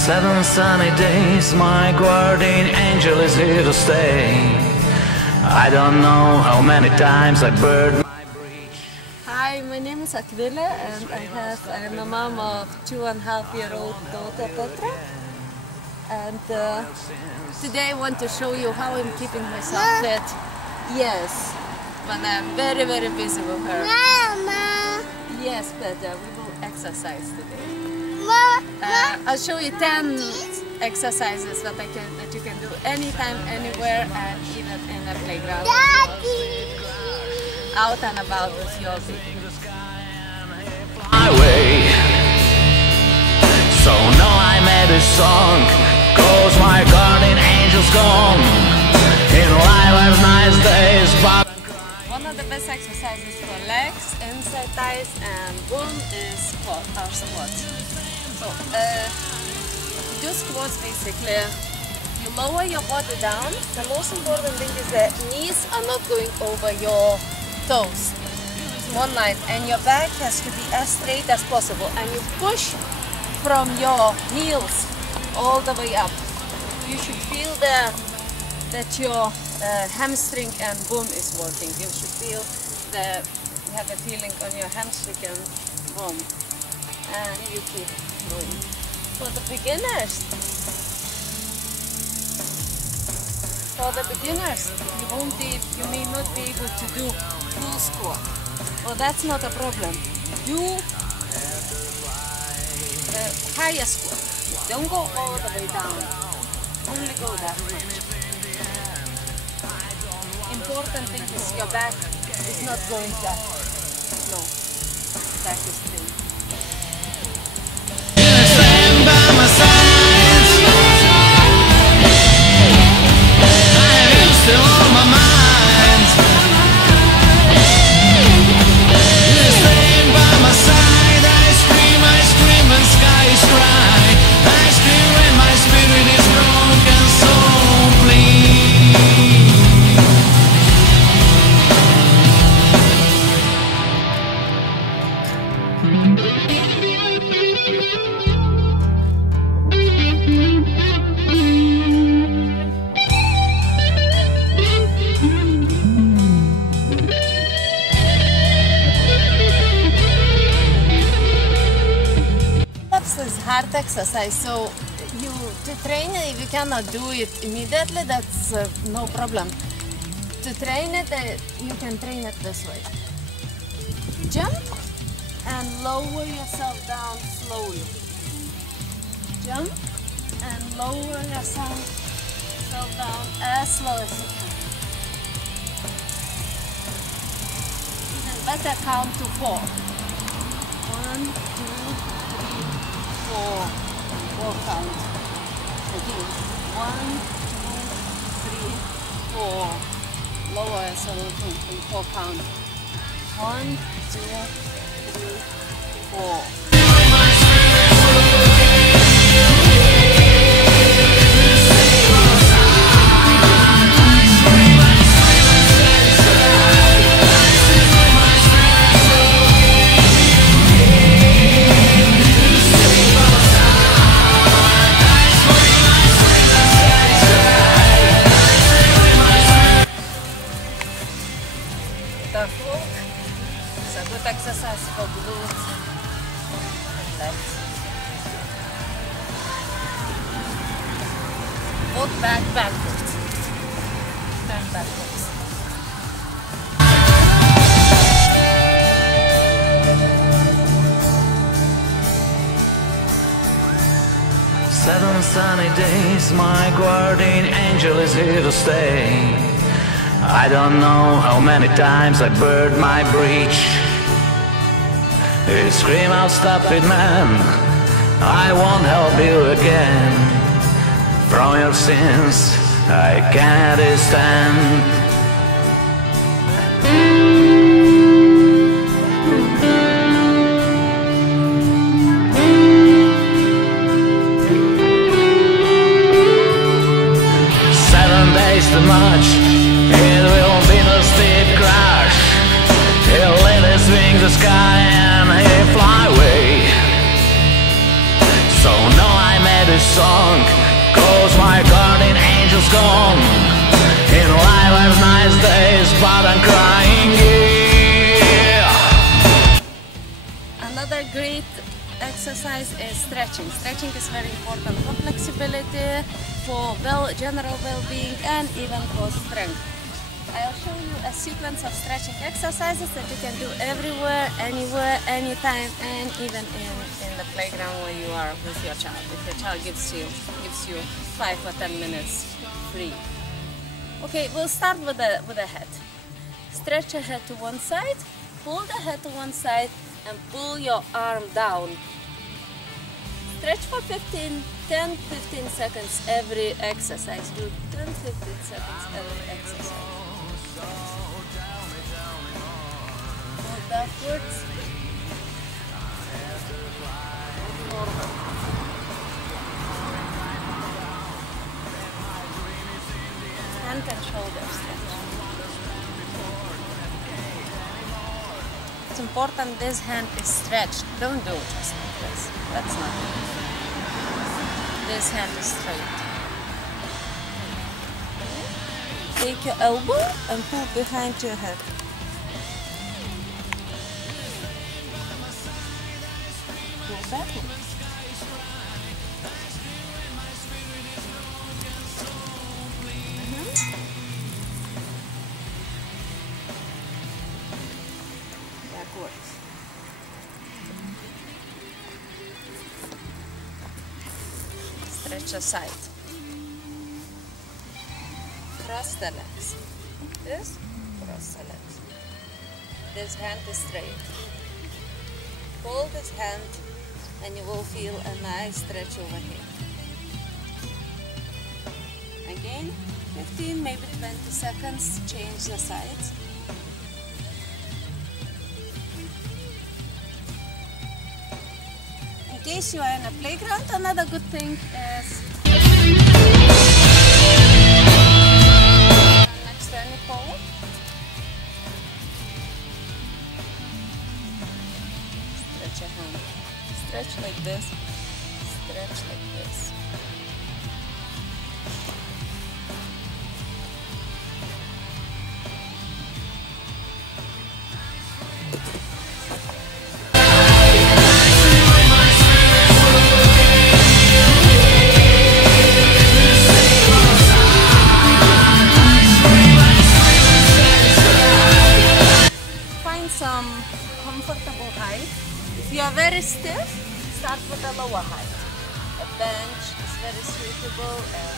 7 sunny days, my guardian angel is here to stay. I don't know how many times I burned my breach. Hi, my name is Akvile and I'm a mom of 2.5-year-old daughter Petra. And today I want to show you how I'm keeping myself fit. Yes, when I'm very, very busy with her. Mama. Yes, Petra, we will exercise today. I'll show you 10 exercises that you can do anytime, anywhere, and even in a playground. Daddy. Out and about with your baby. Highway. So now I made a song, 'cause my guardian angel's gone. In life are nice days, but one of the best exercises for legs, inside thighs, and boom is our squats. So, do squats basically. You lower your body down. The most important thing is that knees are not going over your toes. One line, and your back has to be as straight as possible. And you push from your heels all the way up. You should feel that your hamstring and boom is working. You should feel that you have a feeling on your hamstring and boom. And you keep going. For the beginners, you may not be able to do full squat. Well, that's not a problem. Do higher squat. Don't go all the way down. Only go that much. Important thing is your back is not going down. No, back is straight. Is hard exercise, so to train it, if you cannot do it immediately, that's no problem. To train it, you can train it this way. Jump and lower yourself down slowly. Jump and lower yourself down as slow as you can. Even better, count to 4. 1, 2, 3, 4. 4 count. Again. 1, 2, 3, 4. Lower yourself in 4 count. 1, 2, 3, 4. The hook is a good exercise for glutes and legs. Walk backwards. Turn backwards. Seven sunny days, my guardian angel is here to stay. I don't know how many times I burned my breach. You scream out, stop it, man, I won't help you again. From your sins I can't stand. Too much, it will be the steep crash. He'll let us swing the sky and he'll fly away. So now I made a crying, yeah. Another great exercise is stretching. Stretching is very important for flexibility, for general well-being, and even for strength. I'll show you a sequence of stretching exercises that you can do everywhere, anywhere, anytime, and even in the playground where you are with your child. If your child gives you 5 or 10 minutes free. Okay, we'll start with the head. Stretch your head to one side, pull the head to one side, and pull your arm down. Stretch for 10-15 seconds every exercise. Do 10-15 seconds every exercise. Move backwards. Forward. Hand and shoulder stretch. It's important this hand is stretched. Don't do just like this. That's not good. This hand is straight. Take your elbow and pull behind your head. Pull backwards. Backwards. Stretch aside. Cross the legs. This, cross the legs. This hand is straight. Hold this hand and you will feel a nice stretch over here. Again, 15, maybe 20 seconds, change the sides. In case you are in a playground, another good thing is next turn it forward. Stretch your hand. Stretch like this. Stretch like this. Some comfortable height. If you are very stiff, start with a lower height. A bench is very suitable, and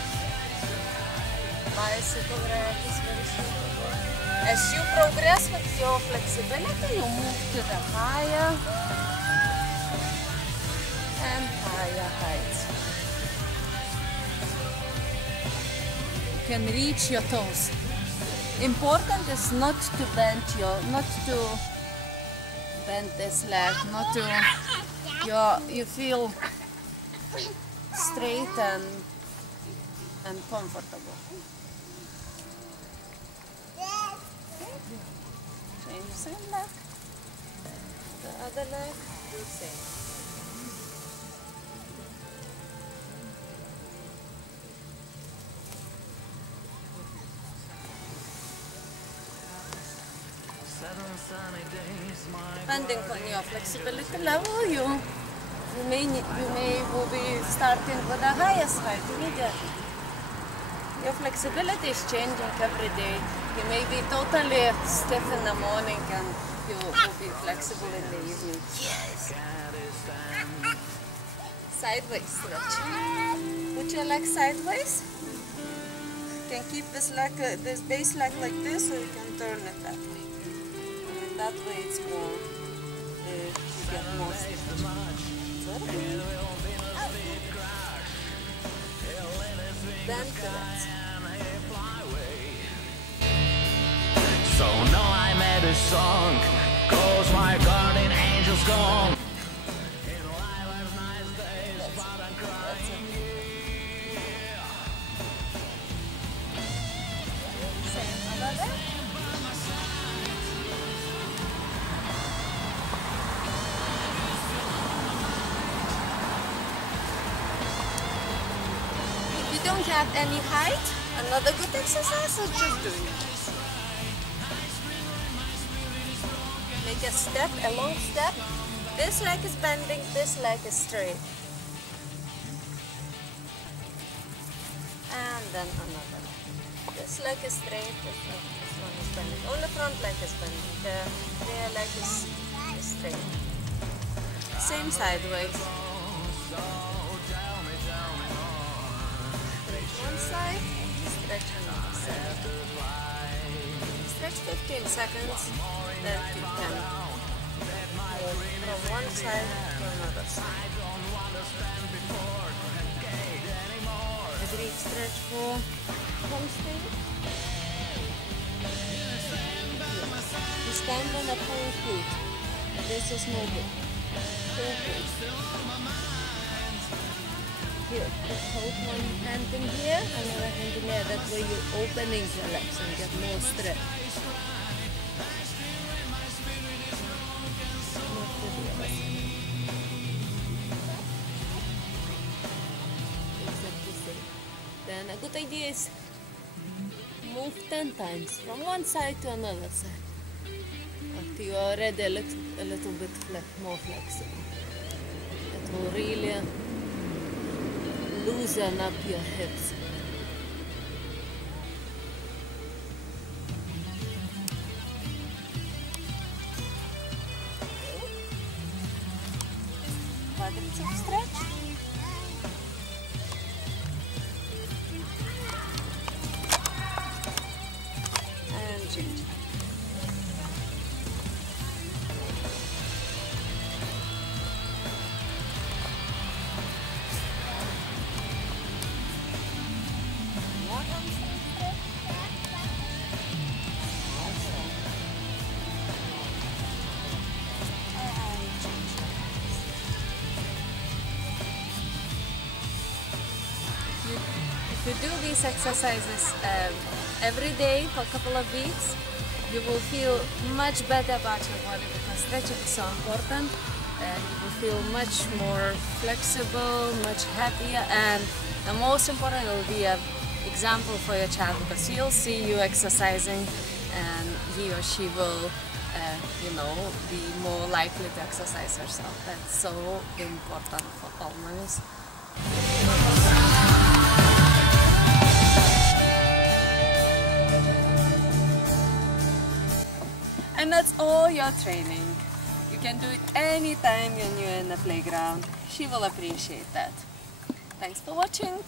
bicycle rack is very suitable. As you progress with your flexibility, you move to the higher and higher heights. You can reach your toes. Important is not to bend this leg, not to you feel straight and comfortable. Change the same leg, the other leg, do the same. Depending on your flexibility level, you may will be starting with the highest height immediately. Your flexibility is changing every day. You may be totally stiff in the morning and you will be flexible in the evening. Yes. Sideways stretch. Put your leg sideways. You can keep this leg, this base leg like this, or you can turn it that way. That way it's more, you get more stretch. Then correct. So now I made a song, 'cause my guardian angel's gone. you don't have any height, another good exercise is just doing it. take a step, a long step. This leg is bending, this leg is straight. And then another. This leg is straight, this one is bending. Only front leg is bending. The rear leg is straight. Same sideways. Stretch one side, stretch another side. Stretch 15 seconds, then you can move from one side to another side. A brief stretch for hamstring. You stand on a whole foot. This is no good. Whole foot. Here, just hold one hand in here, another hand in there. That way you're opening your legs and get more stretch. Then a good idea is move 10 times from one side to another side until you're already a little bit more flexible. It will really loosen up your hips. Quadricep stretch. And change. If you do these exercises every day for a couple of weeks, you will feel much better about your body because stretching is so important, and you will feel much more flexible, much happier, and the most important, it will be an example for your child because he'll see you exercising and he or she will be more likely to exercise herself. That's so important for all mothers. And that's all your training. You can do it anytime when you're in the playground. She will appreciate that. Thanks for watching.